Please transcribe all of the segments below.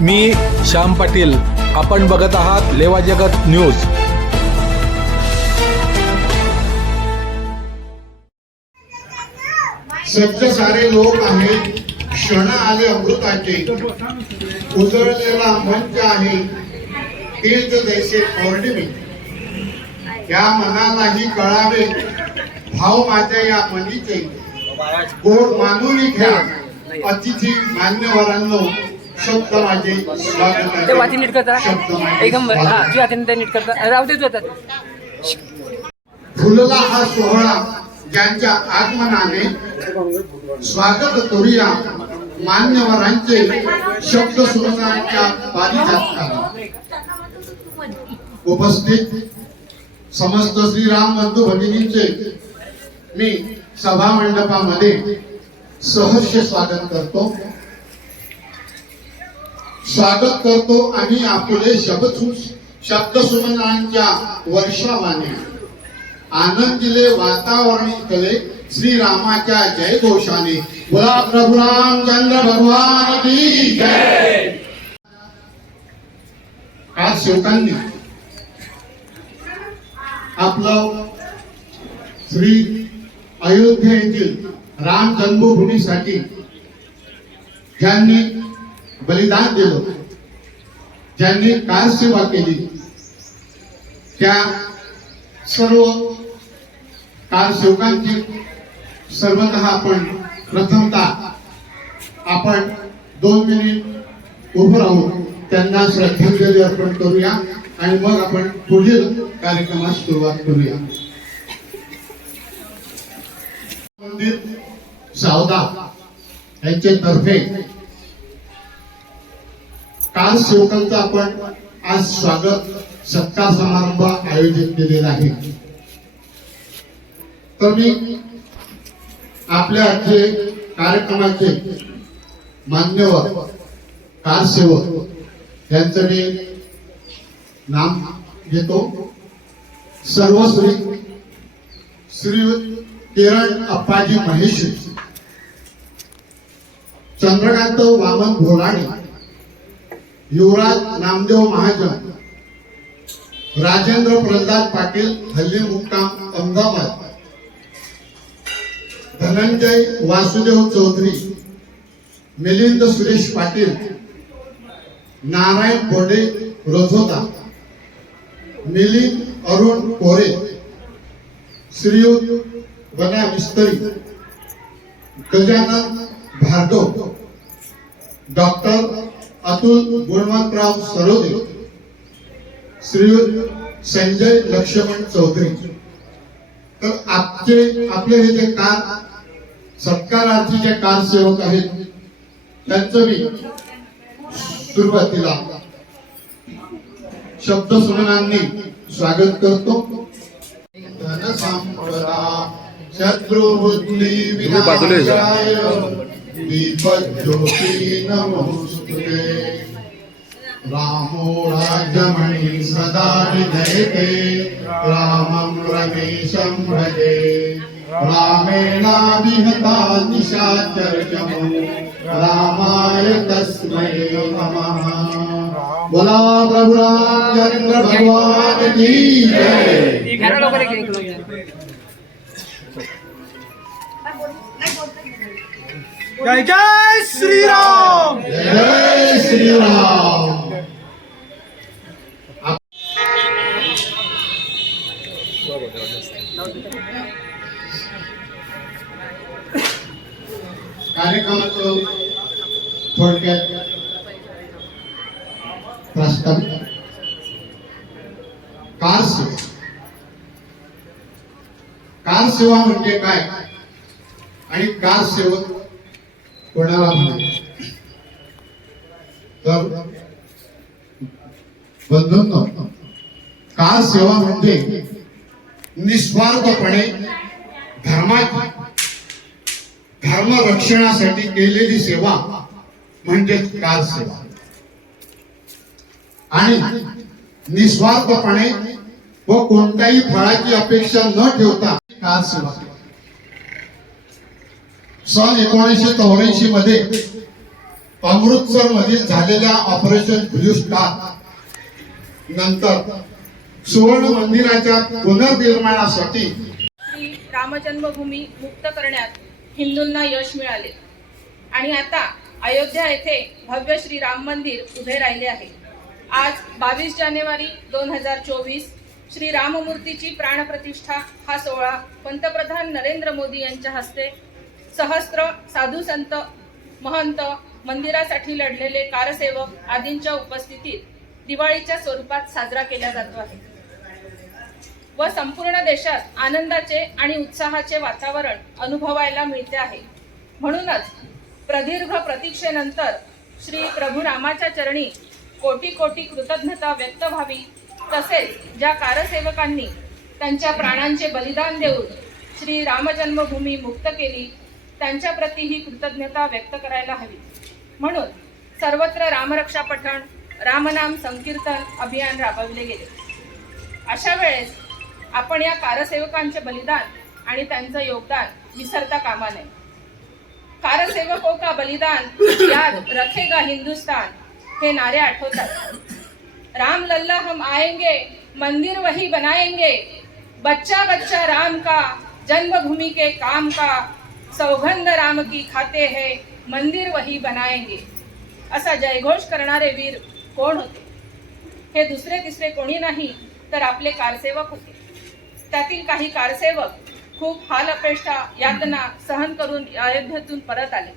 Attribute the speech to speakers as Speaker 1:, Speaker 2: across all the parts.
Speaker 1: मी श्याम पाटील. आपण बघत आहात लेवा जगत न्यूज.
Speaker 2: सज्ज सारे लोक आहेत क्षण आले अमृताचे उजळलेला मंच आहे. तीर्थ दैसे पौर्णिमे या मनालाही कळावे. भाव माझ्या या मनीचे. गोड मानून घ्या. अतिथी मान्यवरांनो शब्द माझे
Speaker 3: ते वाची नीट करता? एकदम हा
Speaker 2: स्वागत.
Speaker 3: तुझ्या हाताने ते नीट करता. राहू तुझ्या
Speaker 2: फुलला हा सोहळा ज्यांच्या आगमनाने स्वागत करूया मान्यवरांचे शब्द सुमनांच्या पारिजातकाला उपस्थित समस्त श्रीराम बंधू भगिनींचे मी सभा मंडपामध्ये सहर्ष स्वागत करतो. स्वागत करतो आणि आपले शब्द शब्द सुमनांच्या वर्षावाने आनंदिले वातावरण कले श्रीरामाच्या जय घोषाने बोला प्रभू रामचंद्र भगवान की जय. आज शेवटांनी आपलं श्री अयोध्या येथील राम जन्मभूमीसाठी ज्यांनी बलिदान दिलं ज्यांनी काल सेवा केली त्या सर्व कारसेवकांची सर्वत आपण प्रथमतः आपण दोन मिनिट उभं राहून त्यांना श्रद्धांजली अर्पण करूया आणि मग आपण पुढील कार्यक्रमास सुरुवात करूया. मंदिर सावदा यांचे तर्फे काल सेवकांचं आपण आज स्वागत सत्कार समारंभ आयोजित केलेला आहे. तर मी आपल्या आजचे कार्यक्रमाचे मान्यवर कारसेवक यांचं मी नाम घेतो. सर्वश्री श्री किरण अप्पाजी महेश चंद्रकांत वामन भोलाणे युवराज नामदेव महाजन राजेंद्र प्रल्हाद पाटील हल्ली मुक्काम अहमदाबाद. धनंजय वासुदेव चौधरी मिलिंद सुरेश पाटील नारायण बोडे रोजोदा मिलिंद अरुण कोरे श्रीयुत बना विस्तरी गजानन भार्गव डॉक्टर अतुल गुणवंतराव सरोदे श्रीयुत संजय लक्ष्मण चौधरी. तर आपचे आपले हे जे कार सत्कारार्थी जे कार सेवक आहेत त्यांचं मी सुरुवातीला शब्द सुमनांनी स्वागत करतो. धन संपदा शत्रुबुद्धी विनाशाय रामो राज्यमणि सदा विजयते रामं रमेशं भजे रामेणाभिहता रामाय तस्मै नमः। बोला प्रभु भगवान की जय।
Speaker 4: जय जय श्रीराम!
Speaker 2: जय श्रीराम कार्यक्रमाचं थोडक्यात प्रस्ताव कार सेवा. कार सेवा म्हणजे काय? आणि कार सेवक कोणाला म्हणायचे तर बंधूंनो कार सेवा म्हणजे निस्वार्थपणे धर्माची धर्म रक्षणासाठी केलेली सेवा म्हणजे कार सेवा आणि निस्वार्थपणे व कोणत्याही फळाची अपेक्षा न ठेवता कार सेवा केली. सन एकोणीसशे चौऱ्याऐंशी मध्ये अमृतसरमध्ये झालेल्या ऑपरेशन ब्ल्यू स्टार नंतर सुवर्ण मंदिराच्या पुनर्निर्माणासाठी
Speaker 5: श्री रामजन्मभूमी मुक्त करण्यात हिंदूंना यश मिळाले. आणि आता अयोध्या येथे भव्य श्री राम मंदिर उभे राहिले आहे. आज बावीस जानेवारी दोन हजार चोवीस श्री राममूर्तीची प्राणप्रतिष्ठा हा सोहळा पंतप्रधान नरेंद्र मोदी यांच्या हस्ते सहस्त्र साधू संत महंत मंदिरासाठी लढलेले कारसेवक आदींच्या उपस्थितीत दिवाळीच्या स्वरूपात साजरा केला जातो आहे. व संपूर्ण देशात आनंदाचे आणि उत्साहाचे वातावरण अनुभवायला मिळते आहे. म्हणूनच प्रदीर्घ प्रतीक्षेनंतर श्री प्रभू रामाच्या चरणी कोटी कोटी कृतज्ञता व्यक्त व्हावी तसेच ज्या कारसेवकांनी त्यांच्या प्राणांचे बलिदान देऊन श्री रामजन्मभूमी मुक्त केली त्यांच्याप्रती ही कृतज्ञता व्यक्त करायला हवी. म्हणून सर्वत्र रामरक्षा पठण रामनाम संकीर्तन अभियान राबविले गेले. अशा वेळेस आपण या कारसेवकांचे बलिदान आणि त्यांचं योगदान विसरता कामा नये. कारसेवको हो का बलिदान याद रखेगा हिंदुस्तान हे नारे आठवतात. राम लल्ला हम आएंगे मंदिर वही बनाएंगे बच्चा बच्चा राम का जन्मभूमि के काम का सौगंध राम की खाते है मंदिर वही बनाएंगे। असा जयघोष करणारे वीर कोण होते? हे दुसरे तिसरे कोणी नाही तर आपले कारसेवक होते. त्यातील काही कारसेवक खूप हाल अपेष्टा यातना सहन करून अयोध्येतून परत आले.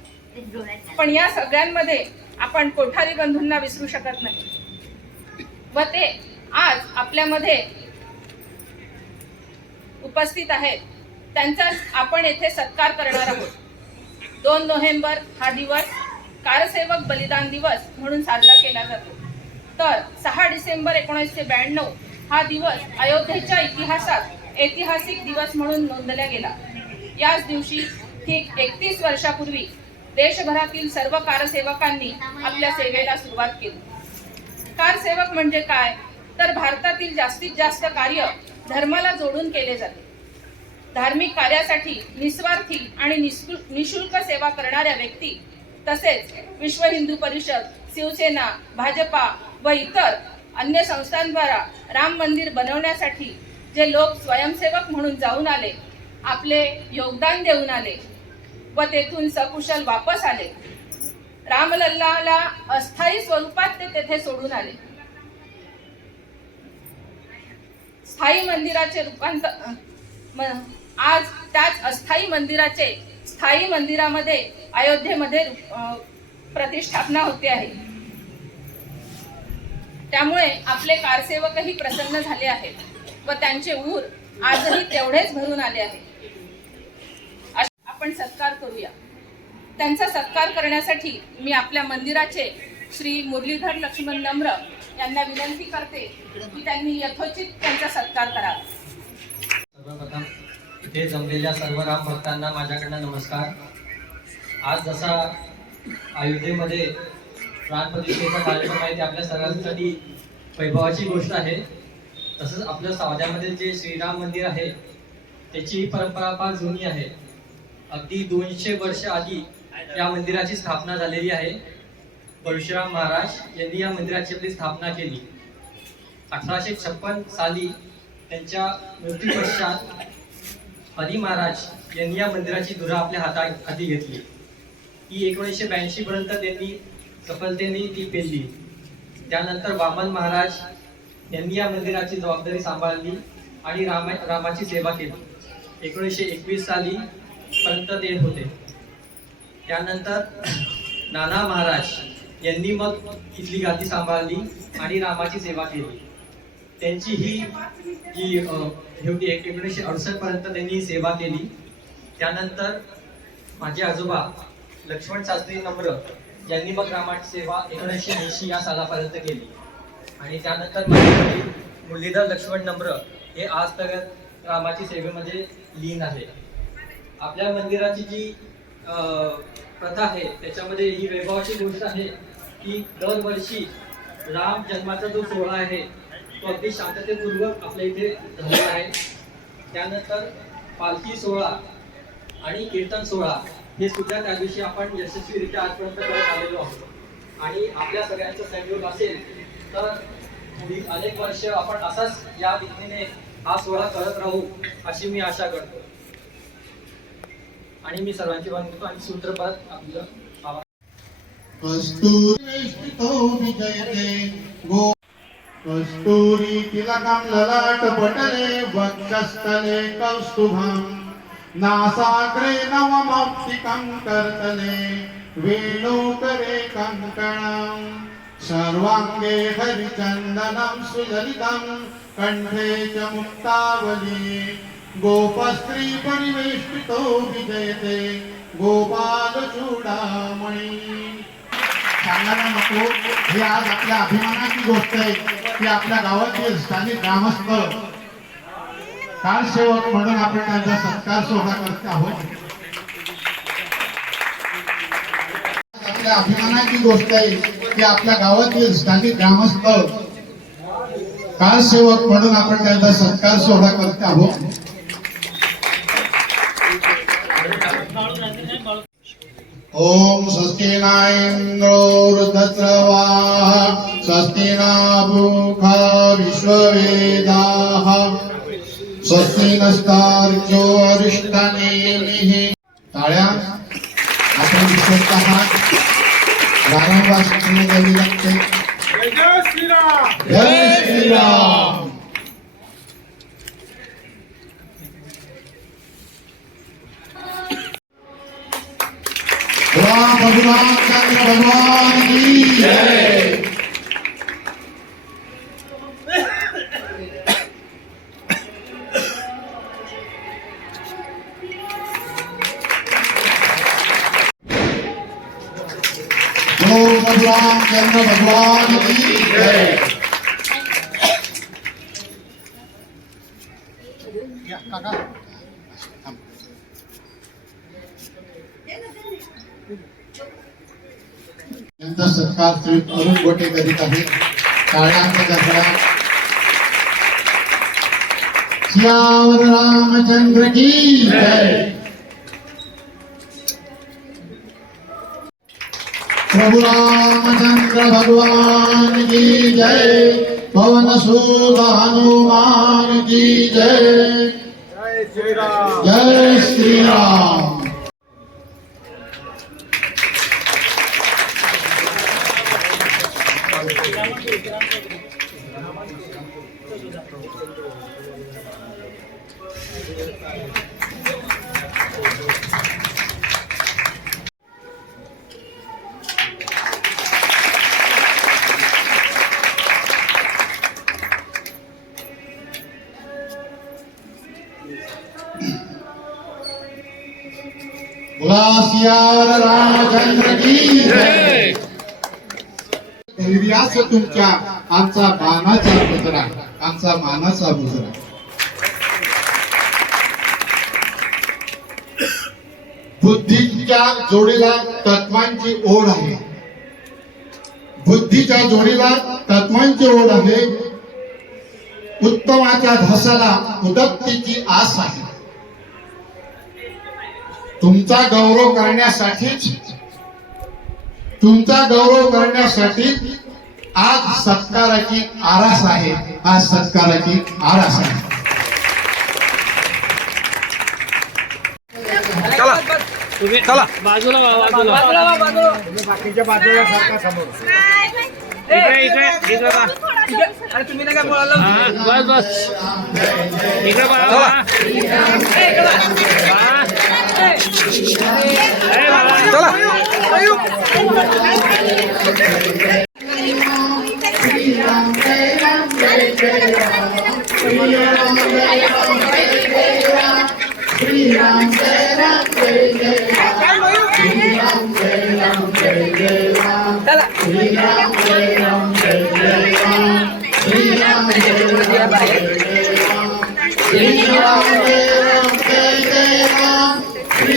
Speaker 5: पण या सगळ्यांमध्ये आपण कोठारी बंधूंना विसरू शकत नाही. व ते आज आपल्यामध्ये उपस्थित आहेत. त्यांचा आपण येथे सत्कार करणार आहोत. दोन नोव्हेंबर हा दिवस कारसेवक बलिदान दिवस म्हणून साजरा केला जातो. तर सहा डिसेंबर एकोणीसशे ब्याण्णव हा दिवस अयोध्येच्या इतिहासात ऐतिहासिक दिवस म्हणून नोंदला गेला. याच दिवशी ठीक एकतीस वर्षापूर्वी देशभरातील सर्व कारसेवकांनी आपल्या सेवेला सुरुवात केली. कारसेवक म्हणजे काय? तर भारतातील जास्तीत जास्त कार्य धर्माला जोडून केले जाते. धार्मिक कार्यासाठी निस्वार्थी आणि निशुल्क सेवा करणाऱ्या व्यक्ती तसेच विश्व हिंदू परिषद शिवसेना भाजपा व इतर अन्य संस्थांद्वारा राम मंदिर बनवण्यासाठी जे लोक स्वयंसेवक म्हणून जाऊन आले आपले योगदान देऊन आले व तेथून सकुशल वापस आले रामलल्लाला अस्थायी स्वरूपात ते तेथे सोडून आले. स्थायी मंदिराचे रूपांतर आज त्याच अस्थायी मंदिराचे स्थायी मंदिरामध्ये अयोध्येमध्ये प्रतिष्ठापना होते आहे. त्यामुळे आपले कारसेवकही प्रसन्न झाले आहेत व त्यांचे ऊर आजही तेवढेच भरून आले आहे आपण सत्कार करूया. त्यांचा सत्कार करण्यासाठी मी आपल्या मंदिराचे श्री मुरलीधर लक्ष्मण नम्र यांना विनंती करते की त्यांनी यथोचित त्यांचा सत्कार करावा.
Speaker 6: सर्वप्रथम इथे जमलेल्या सर्व राम भक्तांना माझ्याकडनं नमस्कार. आज जसा अयोध्येमध्ये प्राणप्रतिष्ठेचा कार्यक्रम आहे ते आपल्या सर्वांसाठी वैभवाची गोष्ट आहे. तसंच आपल्या सावध्यामध्ये जे श्रीराम मंदिर आहे त्याची परंपरा फार जुनी आहे. अगदी दोनशे वर्ष आधी या मंदिराची स्थापना झालेली आहे. परशुराम महाराज यांनी या मंदिराची आपली स्थापना केली. अठराशे छप्पन साली त्यांच्या मृत्यूपश्चात हरी महाराज यांनी या मंदिराची धुरा आपल्या हाता हाती घेतली. ती एकोणीसशे ब्याऐंशी पर्यंत त्यांनी सफलतेने ती पेली त्यानंतर वामन महाराज यांनी या मंदिराची जबाबदारी सांभाळली आणि रामा रामाची सेवा केली. एकोणीसशे एकवीस साली पर्यंत ते होते. त्यानंतर नाना महाराज यांनी मग इथली गादी सांभाळली आणि रामाची सेवा केली. त्यांची ही जी हे होती एक- एकोणीसशे अडुसष्ट पर्यंत त्यांनी सेवा केली. त्यानंतर माझे आजोबा लक्ष्मण शास्त्री नम्र यांनी मग रामाची सेवा एकोणीसशे ऐंशी या सालापर्यंत केली. आणि त्यानंतर माझे मुरलीधर लक्ष्मण नम्र हे आजपर्यंत रामाची सेवेमध्ये लीन आहे आपल्या मंदिराची जी प्रथा आहे त्याच्यामध्ये ही वैभवाची गोष्ट आहे की दरवर्षी राम जन्माचा जो सोहळा आहे तो अगदी शांततेपूर्वक आपल्या इथे झालेला आहे. त्यानंतर पालखी सोहळा आणि कीर्तन सोहळा हे सुद्धा त्या दिवशी आपण यशस्वीरित्या आजपर्यंत करत आलेलो आहोत. आणि आपल्या सगळ्यांचा सहयोग असेल तर पुढील अनेक वर्ष आपण असाच या रीतीने हा सोहळा करत राहू अशी मी आशा करतो. आणि मी सर्वांची बनवतो आणि सूत्रपात आपलं
Speaker 2: कस्तूरी तिलकं ललाट पटले वक्षस्थले कौस्तुभं नासाग्रे नवमौक्तिकं कर्तले वेणोकरे कङ्कणम्. सर्वाङ्गे हरिचन्दनं सुललितं कण्ठे च मुक्तावली. गोपस्त्री परिवेष्टितो विजयते गोपालचूडामणि. सांगायला नको ही आज आपल्या अभिमानाची गोष्ट आहे. की आपल्या गावातील स्थानिक ग्रामस्थ कारसेवक म्हणून आपण त्यांचा सत्कार सोहळा करत आहोत. आपल्या अभिमानाची गोष्ट आहे की आपल्या गावातील स्थानिक ग्रामस्थ कारसेवक म्हणून आपण त्यांचा सत्कार सोहळा करत आहोत. ॐ स्वस्ति स्वस्तिनाभूखा विश्ववेदाः। स्वस्ति नस्तार्क्यो अरिष्टनेमिः टाळ्या आपण विशेषतः वारंवार शिकवली द्यावी लागते
Speaker 4: जय श्रीराम!
Speaker 2: जय श्रीराम भगवान चंद्र भगवान की जय। ओम भगवान चंद्र भगवान की जय या, काका. थांब. त्यांचा सत्कार श्री अरुण गोटे करीत आहेत टाळ्यांचा गजरा श्यावर रामचंद्र की जय प्रभु रामचंद्र भगवान की जय। पवन सूत हनुमान की जय।
Speaker 4: जय श्रीराम
Speaker 2: रामचंद्र की धैर्यास तुमच्या आमचा मानाचा मुजरा आमचा मानाचा मुजरा बुद्धीच्या जोडीला तत्वांची ओढ आहे. बुद्धीच्या जोडीला तत्वांची ओढ आहे. उत्तमाच्या धसाला उदक्तीची आस आहे. तुमचा गौरव करण्यासाठीच तुमचा गौरव करण्यासाठी आज सत्काराची आरास आहे. आज सत्काराची आरास आहे.
Speaker 4: चला.
Speaker 3: बाजूला वा, बाजूला
Speaker 4: बाकीच्या बाजूला सारखा समोर.
Speaker 3: इकडे इकडे इकडे. अरे तुम्ही नाही काय बोलायला बस बस. इकडे 来，了！哎
Speaker 1: 呦，哎
Speaker 3: 呦！来来来，
Speaker 2: 来了！来！来！来！来！